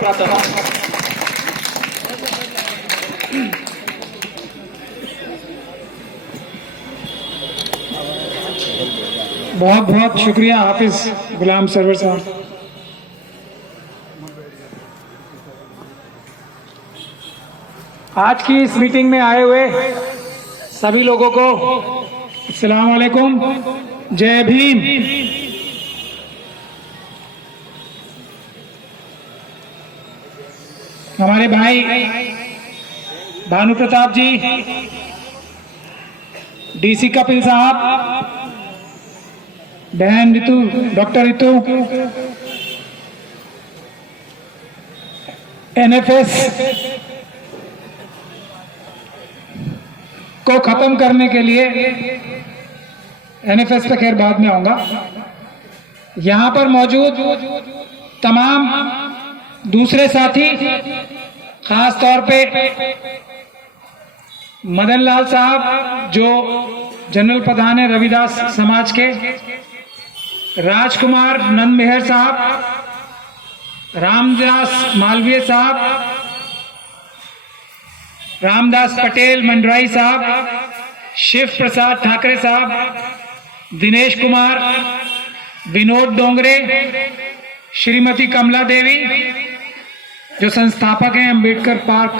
बहुत बहुत शुक्रिया हाफिज गुलाम सरवर साहब। आज की इस मीटिंग में आए हुए सभी लोगों को अस्सलाम वालेकुम, जय भीम। हमारे भाई भानु प्रताप जी, डीसी कपिल साहब, बहन रितु, डॉक्टर रितु, एनएफएस को खत्म करने के लिए, एनएफएस पे खैर बाद में आऊंगा, यहां पर मौजूद तमाम दूसरे साथी, खास तौर पे मदन लाल साहब जो जनरल प्रधान है रविदास समाज के, राजकुमार नंद मेहर साहब, रामदास मालवीय साहब, रामदास पटेल मंडराई साहब, शिव प्रसाद ठाकरे साहब, दिनेश कुमार, विनोद डोंगरे, श्रीमती कमला देवी जो संस्थापक हैं अंबेडकर पार्क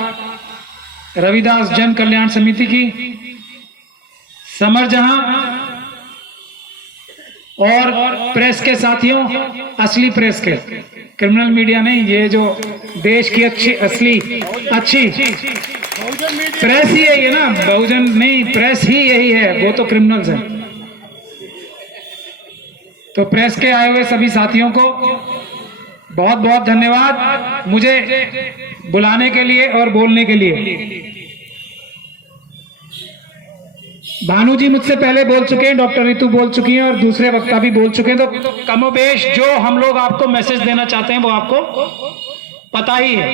रविदास जन कल्याण समिति की, समर जहां और प्रेस के साथियों, असली प्रेस के, क्रिमिनल मीडिया नहीं, ये जो देश की अच्छी प्रेस ही है ये ना, बहुजन नहीं, प्रेस ही यही है, वो तो क्रिमिनल्स हैं। तो प्रेस के आए हुए सभी साथियों को बहुत बहुत धन्यवाद मुझे बुलाने के लिए और बोलने के लिए। भानु जी मुझसे पहले बोल चुके हैं, डॉक्टर रितु बोल चुकी हैं और दूसरे वक्ता भी बोल चुके हैं, तो कमोबेश जो हम लोग आपको मैसेज देना चाहते हैं वो आपको पता ही है।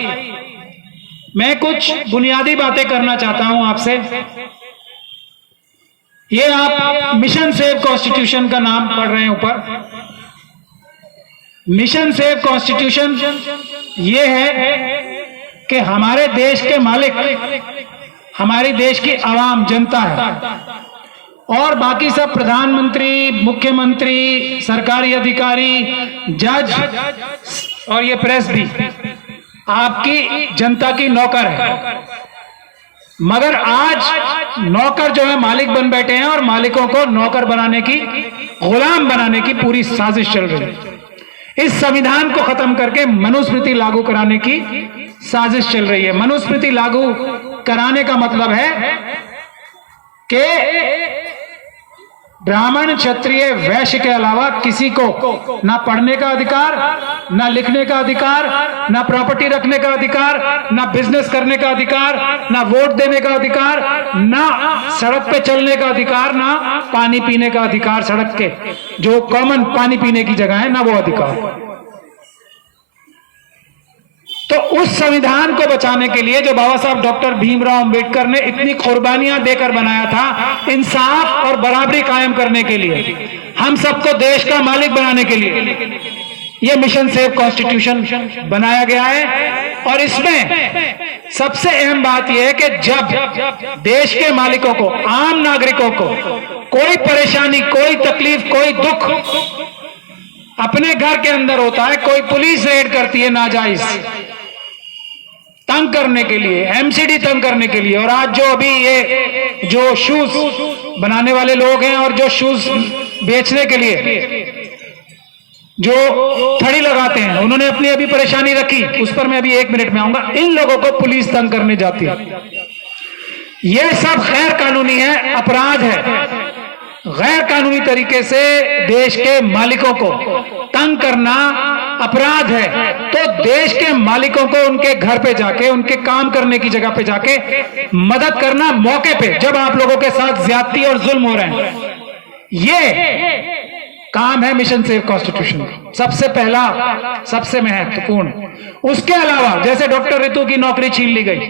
मैं कुछ बुनियादी बातें करना चाहता हूं आपसे। ये आप मिशन सेव कॉन्स्टिट्यूशन का नाम पढ़ रहे हैं ऊपर। मिशन सेव कॉन्स्टिट्यूशन ये है कि हमारे देश के मालिक हमारी देश की आवाम, जनता है और बाकी सब प्रधानमंत्री, मुख्यमंत्री, सरकारी अधिकारी, जज और ये प्रेस भी आपकी जनता की नौकर है। मगर आज नौकर जो है मालिक बन बैठे हैं और मालिकों को नौकर बनाने की, गुलाम बनाने की पूरी साजिश चल रही है। इस संविधान को खत्म करके मनुस्मृति लागू कराने की साजिश चल रही है। मनुस्मृति लागू कराने का मतलब है कि ब्राह्मण, क्षत्रिय, वैश्य के अलावा किसी को ना पढ़ने का अधिकार, ना लिखने का अधिकार, ना प्रॉपर्टी रखने का अधिकार, ना बिजनेस करने का अधिकार, ना वोट देने का अधिकार, ना सड़क पे चलने का अधिकार, ना पानी पीने का अधिकार, सड़क के जो कॉमन पानी पीने की जगह है ना वो अधिकार। तो उस संविधान को बचाने के लिए जो बाबा साहब डॉक्टर भीमराव अंबेडकर ने इतनी कुर्बानियां देकर बनाया था, इंसाफ और बराबरी कायम करने के लिए, हम सबको देश का मालिक बनाने के लिए ये मिशन सेव कॉन्स्टिट्यूशन बनाया गया है। और इसमें सबसे अहम बात यह है कि जब देश के मालिकों को, आम नागरिकों को कोई परेशानी, कोई तकलीफ, कोई दुख अपने घर के अंदर होता है, कोई पुलिस रेड करती है नाजायज तंग करने के लिए, एमसीडी तंग करने के लिए, और आज जो अभी ये जो शूज बनाने वाले लोग हैं और जो शूज बेचने के लिए जो थड़ी लगाते हैं, उन्होंने अपनी अभी परेशानी रखी, उस पर मैं अभी 1 मिनट में आऊंगा। इन लोगों को पुलिस तंग करने जाती है, यह सब गैर कानूनी है, अपराध है। गैर कानूनी तरीके से देश के मालिकों को तंग करना अपराध है। तो देश के मालिकों को उनके घर पे जाके, उनके काम करने की जगह पे जाके मदद करना मौके पे, जब आप लोगों के साथ ज्यादती और जुल्म हो रहे हैं, ये काम है मिशन सेव कॉन्स्टिट्यूशन का, सबसे पहला, सबसे महत्वपूर्ण। उसके अलावा जैसे डॉक्टर रितु की नौकरी छीन ली गई,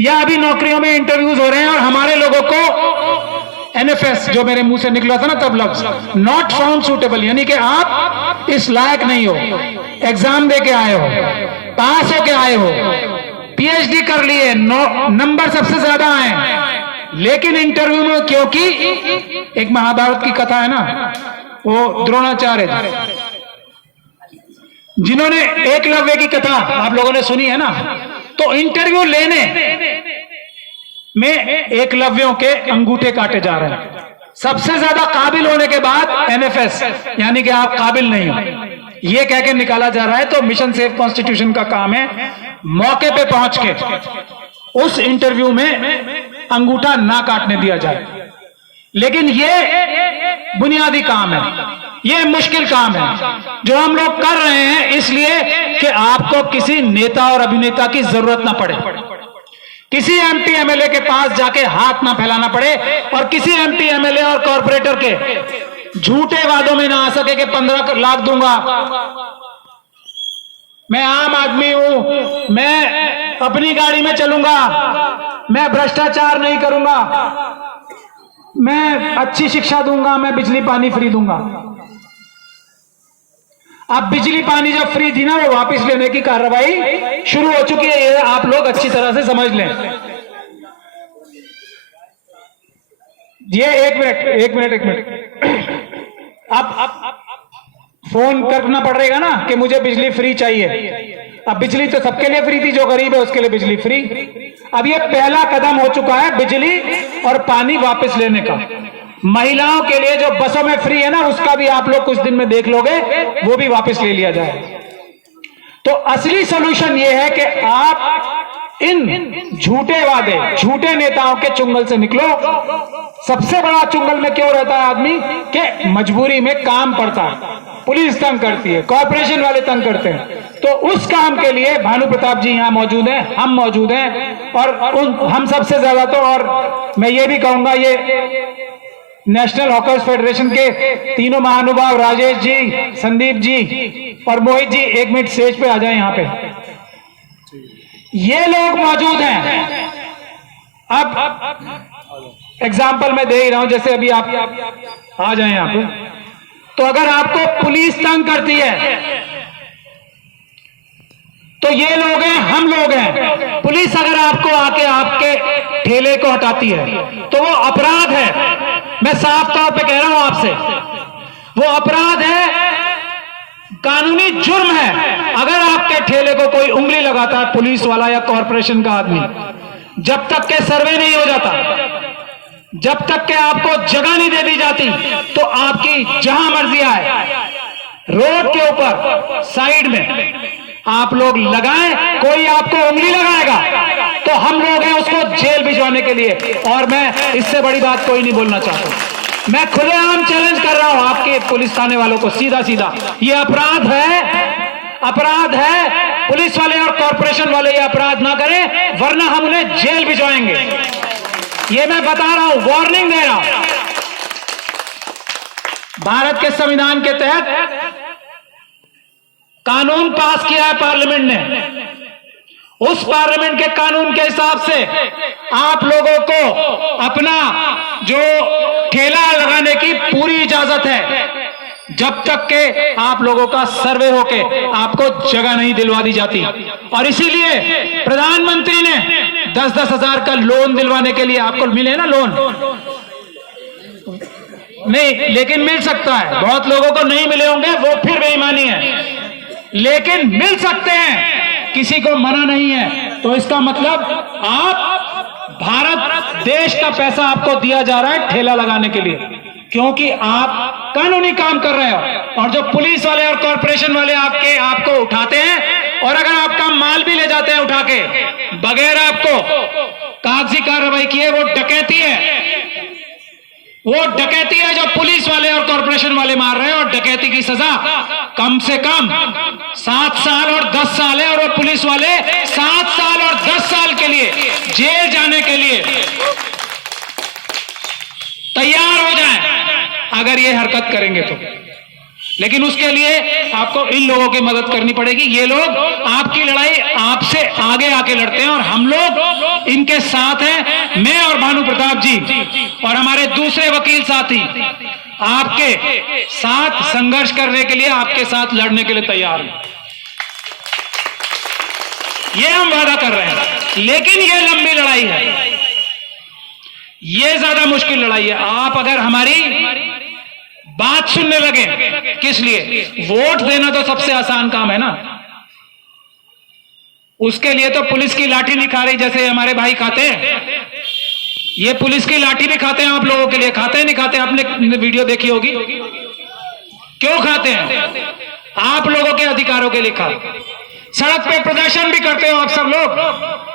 या अभी नौकरियों में इंटरव्यूज हो रहे हैं और हमारे लोगों को NFS जो मेरे मुंह से निकला था ना तब लफ्ज, नॉट फाउंड सूटेबल, यानी कि आप इस लायक नहीं हो, एग्जाम दे के आए हो, पास हो के आए हो, PhD कर लिए, नंबर सबसे ज्यादा आए, लेकिन इंटरव्यू में क्योंकि एक महाभारत की कथा है ना, वो द्रोणाचार्य जिन्होंने एकलव्य की कथा आप लोगों ने सुनी है ना, तो इंटरव्यू लेने में एकलव्यों के अंगूठे काटे जा रहे हैं। सबसे ज्यादा काबिल होने के बाद NFS यानी कि आप काबिल नहीं हो ये कह के निकाला जा रहा है। तो मिशन सेफ कॉन्स्टिट्यूशन का काम है मौके पे पहुंच के उस इंटरव्यू में अंगूठा ना काटने दिया जाए। लेकिन ये बुनियादी काम है, ये मुश्किल काम है जो हम लोग कर रहे हैं, इसलिए कि आपको किसी नेता और अभिनेता की जरूरत ना पड़े, किसी MP MLA के पास जाके हाथ ना फैलाना पड़े, और किसी MP MLA और कॉर्पोरेटर के झूठे वादों में ना आ सके कि 15 लाख दूंगा, मैं आम आदमी हूं, मैं अपनी गाड़ी में चलूंगा, मैं भ्रष्टाचार नहीं करूंगा, मैं अच्छी शिक्षा दूंगा, मैं बिजली पानी फ्री दूंगा। अब बिजली पानी जब फ्री थी ना, वो वापस लेने की कार्रवाई शुरू हो चुकी है, ये आप लोग अच्छी तरह से समझ लें। ये एक मिनट अब फोन करना पड़ेगा ना कि मुझे बिजली फ्री चाहिए। अब बिजली तो सबके लिए फ्री थी, जो गरीब है उसके लिए बिजली फ्री। अब ये पहला कदम हो चुका है बिजली और पानी वापस लेने का। महिलाओं के लिए जो बसों में फ्री है ना, उसका भी आप लोग कुछ दिन में देख लोगे, वो भी वापस ले लिया जाए। तो असली सॉल्यूशन ये है कि आप इन झूठे वादे, झूठे नेताओं के चुंगल से निकलो। सबसे बड़ा चुंगल में क्यों रहता है आदमी कि मजबूरी में काम पड़ता है, पुलिस तंग करती है, कॉर्पोरेशन वाले तंग करते हैं। तो उस काम के लिए भानु प्रताप जी यहां मौजूद हैं, हम मौजूद हैं, और हम सबसे ज्यादा तो, और मैं ये भी कहूंगा, ये नेशनल हॉकर्स फेडरेशन के तीनों महानुभाव, राजेश जी, संदीप जी और मोहित जी, 1 मिनट स्टेज पे आ जाए। यहां पे ये लोग मौजूद हैं। अब एग्जाम्पल मैं दे ही रहा हूं, जैसे अभी आप आ जाए यहां पे, तो अगर आपको पुलिस तंग करती है तो ये लोग हैं, हम लोग हैं। पुलिस अगर आपको आके आपके ठेले को हटाती है तो वो अपराध है, मैं साफ तौर पे कह रहा हूं आपसे, वो अपराध है, कानूनी जुर्म है। अगर आपके ठेले को कोई उंगली लगाता है, पुलिस वाला या कॉर्पोरेशन का आदमी, जब तक के सर्वे नहीं हो जाता, जब तक के आपको जगह नहीं दे दी जाती, तो आपकी जहां मर्जी आए, रोड के ऊपर साइड में आप लोग लगाएं, कोई आपको उंगली लगाएगा तो हम लोग हैं उसको जेल भिजवाने के लिए। और मैं इससे बड़ी बात कोई नहीं बोलना चाहता, मैं खुलेआम चैलेंज कर रहा हूं आपके पुलिस थाने वालों को, सीधा सीधा ये अपराध है, अपराध है। पुलिस वाले और कॉर्पोरेशन वाले ये अपराध ना करें, वरना हम उन्हें जेल भिजवाएंगे। ये मैं बता रहा हूं, वार्निंग दे रहा हूं। भारत के संविधान के तहत कानून पास किया है पार्लियामेंट ने, उस पार्लियामेंट के कानून के हिसाब से आप लोगों को अपना जो ठेला लगाने की पूरी इजाजत है, जब तक के आप लोगों का सर्वे होके आपको जगह नहीं दिलवा दी जाती। और इसीलिए प्रधानमंत्री ने 10-10 हजार का लोन दिलवाने के लिए, आपको मिले ना लोन, नहीं लेकिन मिल सकता है, बहुत लोगों को नहीं मिले होंगे, वो फिर बेईमानी है, लेकिन मिल सकते हैं, किसी को मना नहीं है। तो इसका मतलब आप, भारत देश का पैसा आपको दिया जा रहा है ठेला लगाने के लिए, क्योंकि आप कानूनी काम कर रहे हो। और जो पुलिस वाले और कॉर्पोरेशन वाले आपको उठाते हैं, और अगर आपका माल भी ले जाते हैं उठा के बगैर आपको कागजी कार्रवाई किए, वो डकैती है, वो डकैती है जो पुलिस वाले और कॉर्पोरेशन वाले मार रहे हैं। और डकैती की सजा कम से कम 7 साल और 10 साल है, और वो पुलिस वाले 7 साल और 10 साल के लिए जेल जाने के लिए तैयार हो जाएं अगर ये हरकत करेंगे तो। लेकिन उसके लिए आपको इन लोगों की मदद करनी पड़ेगी। ये लोग आपकी लड़ाई आपसे आगे आके लड़ते हैं, और हम लोग इनके साथ हैं मैं और भानु प्रताप जी और हमारे दूसरे वकील साथी आपके साथ संघर्ष करने के लिए, आपके साथ लड़ने के लिए तैयार हैं। ये हम वादा कर रहे हैं। लेकिन ये लंबी लड़ाई है, ये ज्यादा मुश्किल लड़ाई है। आप अगर हमारी बात सुनने लगे, किस लिए? वोट देना तो सबसे आसान काम है ना, उसके लिए तो पुलिस की लाठी नहीं खा रही जैसे हमारे भाई खाते हैं। ये पुलिस की लाठी भी खाते हैं आप लोगों के लिए, खाते नहीं खाते? आपने वीडियो देखी होगी, क्यों खाते हैं? आप लोगों के अधिकारों के लिए खा। सड़क पे प्रदर्शन भी करते हो आप सब लोग,